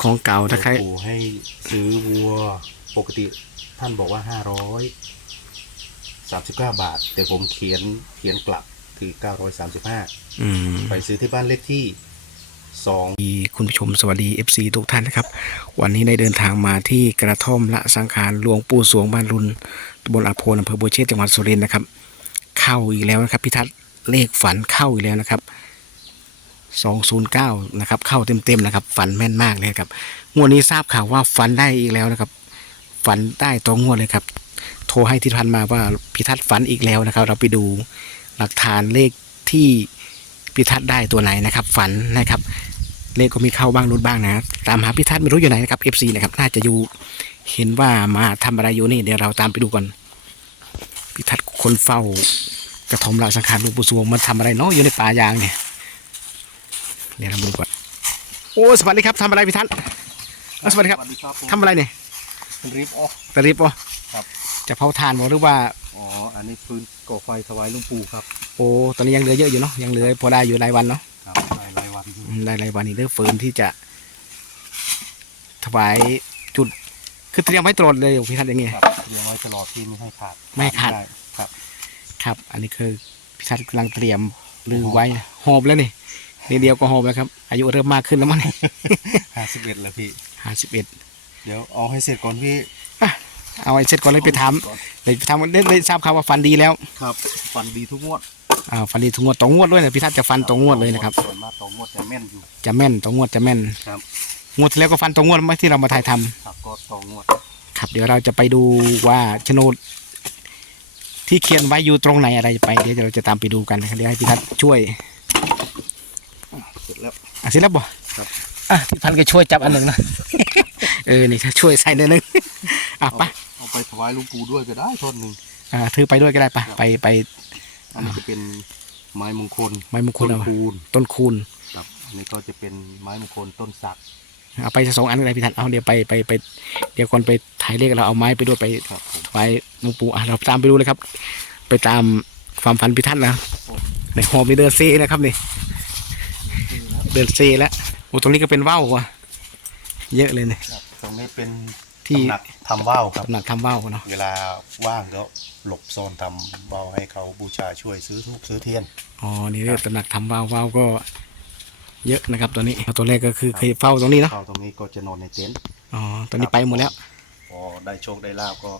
ของเก่าหลถ้าวงใครปู่ให้ซื้อวัว ปกติท่านบอกว่าห้าร้อยสามสิบเก้าบาท แต่ผมเขียนเขียนกลับคือเก้าร้อยสามสิบห้าอืม ไปซื้อที่บ้านเลขที่สอง คุณผู้ชมสวัสดี FC ทุกท่านนะครับ วันนี้ได้เดินทางมาที่กระท่อมละสังขารหลวงปู่สวงบ้านรุนตำบลอาโพนอำเภอบัวเชษจังหวัดสุรินทร์นะครับ เข้าอีกแล้วนะครับพิทัศน์เลขฝันเข้าอีกแล้วนะครับ 209นะครับเข้าเต็มๆนะครับฝันแม่นมากเลยครับงวดนี้ทราบข่าวว่าฝันได้อีกแล้วนะครับ ฝันได้ตัวงวดเลยครับ โทรให้ทิพันมาว่าพิทัศน์ฝันอีกแล้วนะครับ เราไปดูหลักฐานเลขที่พิทัศน์ได้ตัวไหนนะครับ ฝันนะครับเลขก็มีเข้าบ้างรุดบ้างนะตามหาพิทัศน์ไม่รู้อยู่ไหนนะครับ FC นะครับน่าจะอยู่เห็นว่ามาทำอะไรอยู่นี่เดี๋ยวเราตามไปดูก่อนพิทัศน์คนเฝ้ากระทอมราสังขารหลวงปู่สวงมันทำอะไรเนาะอยู่ในป่ายางเนี่ย เดี๋ยวเราดูก่อนโอ้สวัสดีครับทำอะไรพิทัศน์เอ้าสวัสดีครับสวัสดีครับทำอะไรเนี่ยรีบออกตะริบวะครับ จะเผาทานบ่หรือว่าอ๋ออันนี้ฟืนก่อไฟถวายหลุงปู่ครับโอ้ตอนนี้ยังเหลือเยอะอยู่เนาะยังเหลือพอได้อยู่รายวันเนาะครับหลายหลายวันอืมได้รายวันนี้เด้อเฟิร์นที่จะถวายจุดคือเตรียมไว้ตลอดเลยพิทัศน์อย่างเงี้ย ครับเรียงไว้ตลอดที่ไม่ให้ขาดไม่ให้ขาด ครับ ครับ อันนี้คือพิทัศน์กำลังเตรียมลือไว้หอบแล้วนี่ นี่เดียวก็หอบแล้วครับ อายุเริ่มมากขึ้นแล้วมั้งห้าสิบเอ็ดแล้วพี่ห้าสิบเอ็ดเดี๋ยวเอาให้เสร็จก่อนพี่เอาไอ้เสร็จก่อนเลยไปทก่อนำเลยไปทำได้ได้ทราบข่าวว่าฟันดีแล้วครับ ฟันดีทุกงวดอ่าฟันดีทุกงวดต่องวดด้วยนะพิทัศน์จะฟันต่องวดเลยนะครับส่วนมากต่องวดจะแม่นอยู่จะแม่นต่องวดจะแม่นครับงวดที่แล้วก็ฟันต่องวดไหมที่เรามาถ่ายทำครับก็ต่องวด ครับ เดี๋ยวเราจะไปดูว่าโฉนดที่เขียนไว้อยู่ตรงไหนอะไรไปเดี๋ยวเราจะตามไปดูกันนะครับเดี๋ยวให้พี่ทัศน์ช่วยเส ร็จแล้วอะสิแล้วบ่ครับ อะที่พันก็ช่วยจับอันหนึ่งนะ เออนี่ถ้าช่วยใส่หนอยหนึงอะไปเอาไปถวายหลุงปู่ด้วยก็ได้ท่อนหนึ่ง อ่าถือไปด้วยก็ได้ปะไปไปอันนี้จะเป็นไม้มงคลไม้มงคลต้นเอาคูณต้นคูณครับอันนี้ก็จะเป็นไม้มงคลต้นสัก เอาไปสองอันก็ได้พี่ทัศน์เอาเดี๋ยวไปไปไปเดี๋ยวก่อนไปถ่ายเลขเราเอาไม้ไปด้วยไปครับผม ถวายหลวงปู่อะเราตามไปดูเลยครับ ไปตามความฝันพิทัศน์นะในหอบนี่เดินเซ่นะครับนี่ เดินเซ่แล้วโอ้ตรงนี้ก็เป็นว่าวว่ะเยอะเลยเนี่ย ครับตรงนี้เป็นที่ ตำหนักทำว่าวครับ ตำหนักทำว่าวเนาะเวลาว่างก็หลบซ่อนทำว่าวให้เขาบูชาช่วยซื้อทูบซื้อเทียน อ๋อนี่เรียกตำหนักทำว่าวว่าวก็ เยอะนะครับตัวนี้ตัวแรกก็คือเคยเฝ้าตรงนี้เนาะเข้าตรงนี้ก็จะนอนในเต็นท์อ๋อตอนนี้ไปหมดแล้ว พอได้โชคได้ลาบก็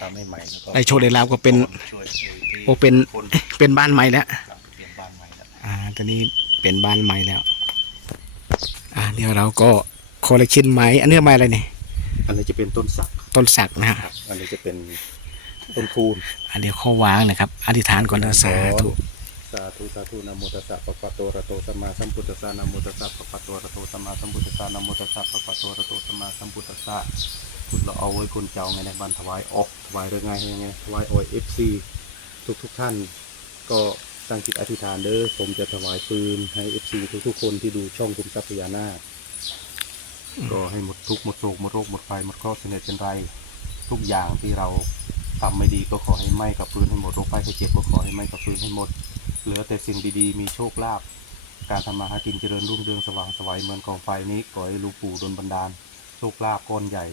ทำให้ใหม่แล้วก็ได้โชคได้ลาบก็เป็น ช่วยช่วยโอ้เป็นคนเป็นบ้านใหม่แล้ว ครับเปลี่ยนบ้านใหม่แล้วอ่าตอนนี้เป็นบ้านใหม่แล้วอ่า เดี๋ยวเราก็คอลเลกชันไม้ อันนี้ไม้อะไรเนี่ย อันนี้จะเป็นต้นสัก ต้นสักนะฮะครับอันนี้จะเป็นต้นคูณอันเดี๋ยวข้อวางนะครับ อธิษฐานก่อนนะสาธุสาธุสาธุนะโมตัสสะปะปะโตระโตสัมมาสัมพุทธัสสะนะโมตัสสะปะปะโตระโตสัมมาสัมพุทธัสสะนะโมตัสสะปะปะโตระโตสัมมาสัมพุทธัสสะพุทธเราเอาไว้คนเจ้าไงในบันถวายออกถวายเรื่องไงยังไงถวายออยเอฟซีทุกทุกๆท่านก็ ตั้งจิตอธิษฐานเด้อผมจะถวายปืนให้เอฟซีทุกทุกๆคนที่ดูช่องคุมทรัพย์พญานาคก็ให้หมดทุกข์หมดโศกหมดโรคหมดภัยหมดเคราะห์เสน็จเป็นไร ทุกอย่างที่เราทำไม่ดีก็ขอให้ไหม้กับปืนให้หมดโรคภัยไข้เจ็บก็ขอให้ไหม้กับปืนให้หมด เหลือแต่สิ่งดีๆ มีโชคลาภการทำมาหากินเจริญรุ่งเรืองสว่างไสวัยเหมือนกองไฟนี้ขอให้หลูกปู่ดลบันดาลโชคลาภก้อนใหญ่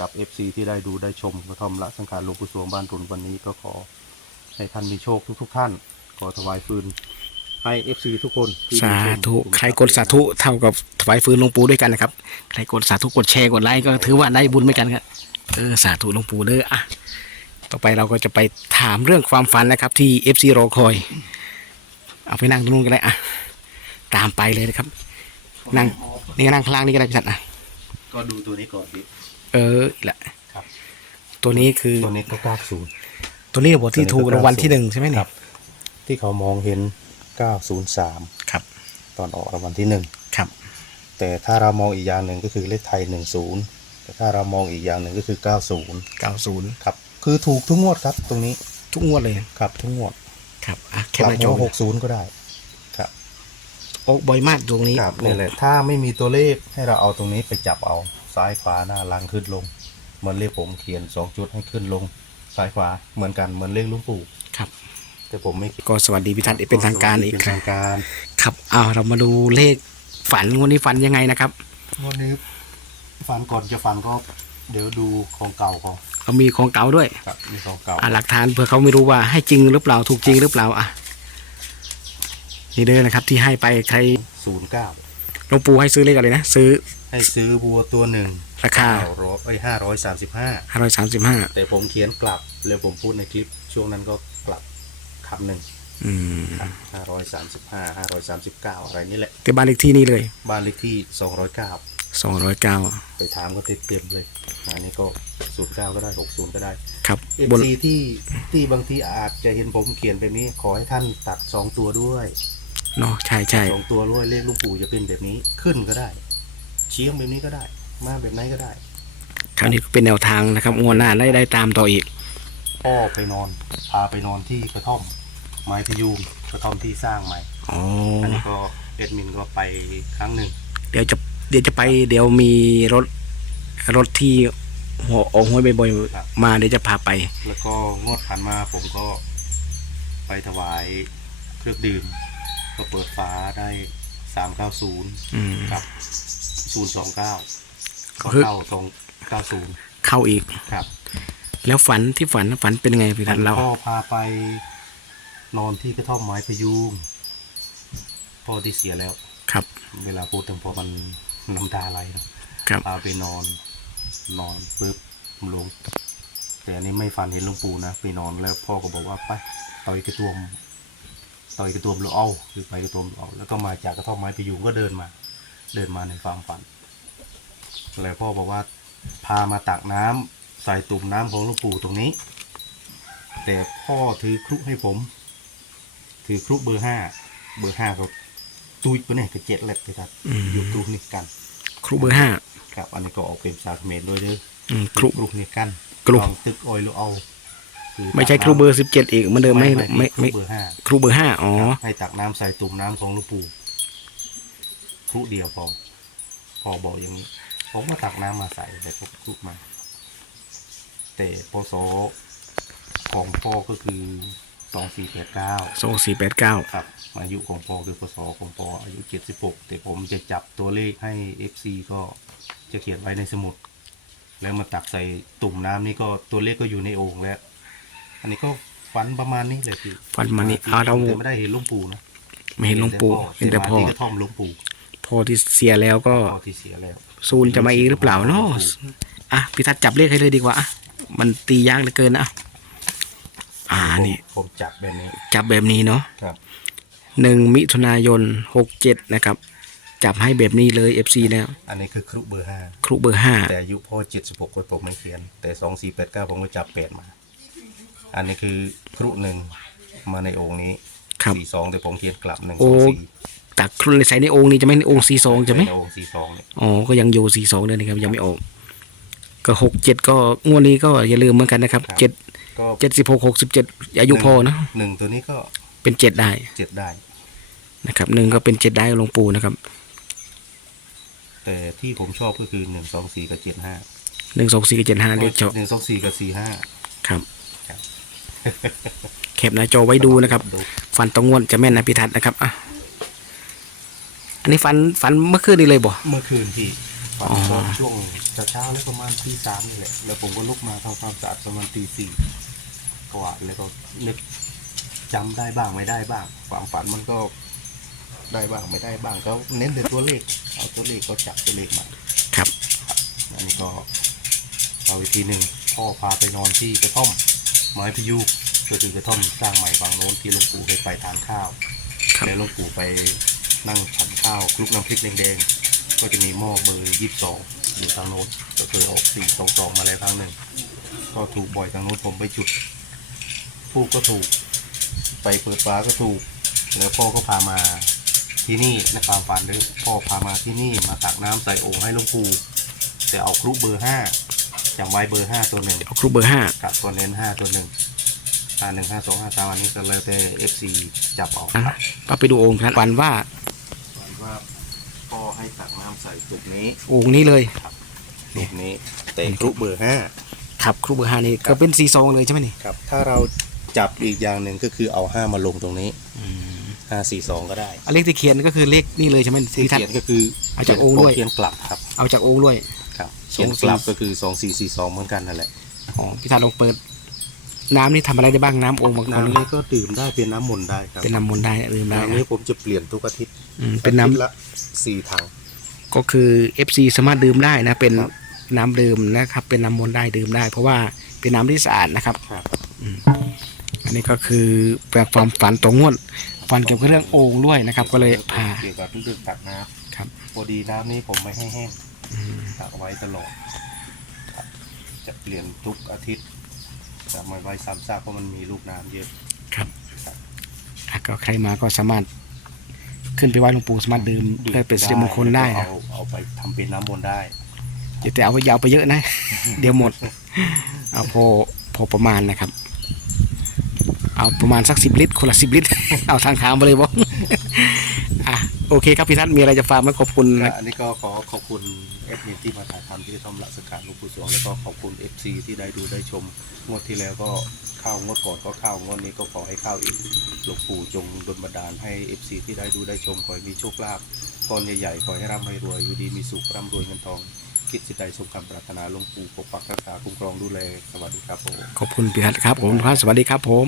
กับ FC ที่ได้ดูได้ชมกระทอมละสังขารหลวงปู่สวงบ้านรุนวันนี้ก็ขอให้ท่านมีโชคทุก ๆ ท่านข อถวายฟืนให้ FC ทุกคนที่ดูสาชมธุใครกดสาธุเท่ากับถวายฟืนหลวงปู่ด้วยกันนะครับใครกดสาธุกดแชร์กดไลค์ก็ถือว่าได้บุญเหมือนกันครับเออสาธุหลวงปู่เด้ออะต่อไปเราก็จะไปถามเรื่องความฝันนะครับ ที่ FC รอคอย เอาไปนั่งตรงนู้นกันเลยอะตามไปเลยนะครับ นั่งนี่ก็นั่งข้างล่างนี่ก็ได้พี่สัตว์อะก็ดูตัวนี้ก่อนดิเอออีกละครับตัวนี้คือตัวนี้ก็เก้าศูนย์ตัวนี้บทที่ถูกรางวัลที่หนึ่งใช่ไหมคเนี่รัยบ ที่เขามองเห็นเก้าศูนย์สามครับ ตอนออกรางวัลที่หนึ่งครับ แต่ถ้าเรามองอีกอย่างหนึ่งก็คือเลขไทย 10 แต่ถ้าเรามองอีกอย่างหนึ่งก็คือ 90เก้าศูนย์ครับ คือถูกทุกงวดครับตรงนี้ทุกงวดเลยครับทุกงวดครับอะแคกปลัหน้าจหัอว60ก็ได้ ครับโอ้บ่อยมากตรงนี้ครับนี่แหละถ้าไม่มีตัวเลขให้เราเอาตรงนี้ไปจับเอาซ้ายขวาหน้าล่างขึ้นลง เหมือนเลขผมเขียน2จุดให้ขึ้นลงซ้ายขวาเหมือนกันเหมือนเลขลุงปู่ครับ แต่ผมไม่เขียนก็สวัสดีพี่ทัศน์เป็นทางการอีกเป็นครั้ทางงการครับเอาเรามาดูเลขฝันงวันนี้ฝันยังไงนะครับงวดนี้ฝันก่อนจะฝันก็เดี๋ยวดูของเก่าก่อนเขามีของเก่าด้วยครับมีของเก่าอะหลักฐานเผื่อเขาไม่รู้ว่าให้จริงหรือเปล่าถูกจริงหรือเปล่าอะนี่เด้อนะครับ ที่ให้ไปใครศูนย์เก้าหลวงปู่ให้ซื้อเลขอะไรนะซื้อให้ซื้อบัวตัวหนึ่งราคาเก้าร้อยไอ้ห้าร้อยสามสิบห้าห้าร้อยสามสิบห้าแต่ผมเขียนกลับแล้วผมพูดในคลิปช่วงนั้นก็กลับ คำหนึ่งอืมห้าร้อยสามสิบห้าห้าร้อยสามสิบเก้าอะไรนี่แหละแต่บ้านเลขที่นี่เลยบ้านเลขที่สองร้อยเก้าสองร้อยเก้าไปถามก็เต็มๆเลยอันนี้ก็ศูนย์เก้าก็ได้หกศูนย์ก็ได้ครับเอบนซีที่ที่บางทีอาจจะเห็นผมเขียนแบบนี้ ขอให้ท่านตัดสองตัวด้วยเนาะใช่ใช่สองตัวด้วยเลขลุงปู่จะเป็นแบบนี้ขึ้นก็ได้ เชียงแบบนี้ก็ได้ มาแบบไหนก็ได้คราวนี้ก็เป็นแนวทางนะครับงวดหน้าได้ได้ตามต่ออีกพ่อไปนอน พาไปนอนที่กระท่อม ไม้พะยูงกระท่อมที่สร้างใหม่อ๋ออันนี้ก็เอ็ดมินก็ไปครั้งหนึ่งเดี๋ยวจะเดี๋ยวจะไปเดี๋ยวมีรถรถที่หัวออกห้วยบ่อยๆมาเดี๋ยวจะพาไป แล้วก็งวดผ่านมาผมก็ไปถวายเครื่องดื่ม ก็เปิดฟ้าได้สามเก้าศูนย์อืมกับศูนย์สองเก้าก็คือเข้าตรงเก้าศูนย์เข้าอีกครับ แล้วฝันที่ฝันฝันเป็นยังไงพี่ทันเราพ่อพาไป นอนที่กระท่อมไม้พะยูงพ่อที่เสียแล้ว ครับ เวลาพูดถึงพ่อมันน้ำตาไหลเนอะครับพาไปนอน นอนปุ๊บหลวงแต่อันนี้ไม่ฝันเห็นหลวงปู่นะไปนอนแล้วพ่อก็บอกว่าไปต่อยกระตวมต่อยกระตวมหรือเอาหรือไปกระตวมหรือเอาแล้วก็มาจากกระท่อมไม้พะยูงก็เดินมา เดินมาในความฝัน แล้วพ่อบอกว่าพามาตักน้ำใส่ตุ่มน้ำของหลวงปู่ตรงนี้ แต่พ่อถือครุให้ผม ถือครุเบอร์ห้าเบอร์ห้าก็ตุยไปเนี่ยก็เจ็ดเล็บไปครับอืมอยู่ครุนี่กัน ครูเบอร์ห้าครับ อันนี้ก็ออกเป็นสาเขมรด้วยเด้ออืมครูครุนี่กันครุลองตึกออยหรือเอาอไม่ใช่ครูเบอร์สิบเจ็ดอีกเหมือนเดิมไม่ไม่ไม่ครุเบอร์ห้าครูเบอร์ห้าอ๋อครับให้ตักน้ำใส่ตุ่มน้ำของหลวงปู่ครุเดียวพอพอบอกอย่างนี้ ผมก็ตักน้ำมาใส่แต่ก็ครุมา แต่พศของพ่อก็คือ สองสี่แปดเก้าสองสี่แปดเก้าครับ อายุของปอคือพศของปออายุ76แต่ผมจะจับตัวเลขให้ FC ก็จะเขียนไว้ในสมุด แล้วมาตักใส่ตุ่มน้ำนี่ก็ตัวเลขก็อยู่ในโอ่งแล้ว อันนี้ก็ฝันประมาณนี้เลยพี่ฝันมานี่อ่าเราแต่ไม่ได้เห็นหลุงปู่นะไม่เห็นหลวงปู่เห็นแต่พ่อที่กระท่อมหลุงปู่พ่อที่เสียแล้วก็พ่อที่เสียแล้วซูนจะมาอีกหรือเปล่าเนาะอะพี่ทัดจับเลขให้เลยดีกว่าอะมันตียากเหลือเกินนะ อ่านี่ผมผมจับแบบนี้ จับแบบนี้เนาะครับหนึ่งมิถุนายนหกเจ็ดนะครับ จับให้แบบนี้เลย FC แล้ว อันนี้คือครุเบอร์ห้าครูเบอร์ห้าแต่อายุพ่อ76ก็ผมไม่เขียน แต่2489ผมก็จับแปดมา อันนี้คือครุหนึ่งมาในโอ่งนี้ครับสี่สองแต่ผมเขียนกลับหนึ่งโอ้สองสี่ตักครุนใส่ในองค์นี้จะไม่ในองค์สี่สองจะไหมในโอ่งสี่สองเนี่ยอ๋อก็ยังอยู่สี่สองเลยนะครับยังไม่ออกก็หกเจ็ดก็งวดนี้ก็อย่าลืมเหมือนกันนะครับเจ็ด ก็เจ็ดสิบหกหกสิบเจ็ดอายุพอนะหนึ่งตัวนี้ก็เป็นเจ็ดได้เจ็ดได้นะครับหนึ่งก็เป็นเจ็ดได้หลวงปู่นะครับ แต่ที่ผมชอบก็คือหนึ่งสองสี่กับเจ็ดห้าหนึ่งสองสี่กับเจ็ดห้าเลขเจาะหนึ่งสองสี่กับสี่ห้าครับครับแคปหน้าจอไว้ดูนะครับดูฟันตรงงวดจะแม่นนะพิทัศน์นะครับอะอันนี้ฟันฟันเมื่อคืนนี้เลยบ่เมื่อคืนที่ ฝันอ๋อก็ช่วงเช้าๆแล้วประมาณตีสามนี่แหละ แล้วผมก็ลุกมาทำความสะอาดประมาณตีสี่กวาดแล้วก็นึกจำได้บ้างไม่ได้บ้างความฝันมันก็ได้บ้างไม่ได้บ้างก็เน้นแต่ตัวเลข เอาตัวเลขเขาจับตัวเลขมาครับอันนี้ก็เอาอีกทีหนึ่งพ่อพาไปนอนที่กระท่อมไม้พยุกก็คือกระท่อมสร้างใหม่ฝั่งโน้นที่หลวงปู่เคยไปทานข้าวครับแล้วหลวงปู่ไปนั่งฉันข้าวคลุกน้ำพริกแดงๆ ก็จะมีหม้อเบอร์ยี่สิบสองอยู่ทางโน้นก็เคยออกสี่สองสองมาแล้วครั้งหนึ่ง ก็ถูกบ่อยทางโน้นผมไปจุดทูกก็ถูก ไปเปิดฟ้าก็ถูก แล้วพ่อก็พามาที่นี่ในความฝันด้วยพ่อพามาที่นี่มาตักน้ำใส่โอ่งให้หลวงปู่แต่เอาครุเบอร์ห้าจำไว้เบอร์ห้าตัวหนึ่งเอาครูเบอร์ห้ากับตัวเน้นห้าตัวหนึ่งห้าหนึ่งห้าสองห้าสามอันนี้ก็เลยแต่เอฟซีจับออกอะครับป้าไปดูองค์ครับฝันว่าฝันว่าพ่อ ให้ตักน้ำใส่จุดนี้องค์นี้เลยจุดนี้แต่ครุเบอร์ห้าครับครูเบอร์ห้านี่ก็เป็นสี่ซองเลยใช่ไหมนี่ครับ ถ้าเราจับอีกอย่างหนึ่งก็คือเอาห้ามาลงตรงนี้ห้าสี่สองก็ได้อันเลขที่เขียนก็คือเลขนี่เลยใช่ไหมที่พิทัศเขียนน์ก็คือเอาจากโอ่งด้วยผมเขียนกลับครับ เอาจากโอ่งด้วยครับสเขียอนงกลับสี่ก็คือสองสี่สี่สองเหมือนกันนั่นแหละอ๋อพี่ทันลองเปิด น้ำนี่ทำอะไรได้บ้างน้ำโอ่งบางคนน้ำนี้ก็ดื่มได้เป็นน้ำมนต์ได้ครับเป็นน้ำมนต์ได้ดื่มได้น้ำนะนี้ผมจะเปลี่ยนทุกอาทิตย์อืมเป็นน้ำ อาทิตย์ละสี่ถัง ก็คือ FC สามารถดื่มได้นะเป็นครับ น้ำดื่มนะครับ เป็นน้ำมนต์ได้ดื่มได้ เพราะว่าเป็นน้ำที่สะอาดนะครับ ครับอันนี้ก็คือแปลความฝันตรงงวดฝันเกี่ยวกับเรื่องโอ่งด้วยนะครับ ก็เลยพา เกี่ยวกับเรื่องตักน้ำครับ พอดีน้ำนี้ผมไม่ให้แห้งอืมตักเอาไว้ตลอดครับจะเปลี่ยนทุกอาทิตย์ จะไม่ไว้ซ้ำซากเพราะมันมีลูกน้ำเยอะ ครับอะก็ใครมาก็สามารถขึ้นไปไหว้หลวงปู่สามารถดื่ม เพื่อเป็นสิริมงคลได้นะเอาเอาไปทำเป็นน้ำมนต์ได้ อย่าแต่เอาไปยาวไปเยอะนะ เดี๋ยวหมด เอาพอพอประมาณนะครับ เอาประมาณสักสิบลิตรคนละสิบลิตร เอาทางขาวมาเลยบอกอะโอเคครับพี่ทัศน์มีอะไรจะฝากไหมขอบคุณก็นะ อันนี้ก็ขอขอบคุณเอฟมินที่มาถ่ายทำที่ทอมหลักสกัดหลูกผู้สวงแล้วก็ขอบคุณเอฟซีที่ได้ดูได้ชมงวดที่แล้วก็เข้างวดก่อนก็เข้างวดนี้ก็ขอให้เข้าอีกหลวงปู่จงดลบันดาลให้เอฟซีที่ได้ดูได้ชมขอให้มีโชคลาภก้อนใหญ่ๆขอให้ร่ำให้รวยอยู่ดีมีสุขร่ำรวยเงินทอง คิดสิใดสมคำปรารถนาหลวงปู่ปกปักรักษาคุ้มครองดูแลสวัสดีครับผม ขอบคุณพี่ทัศน์ครับผมครับสวัสดีครับผม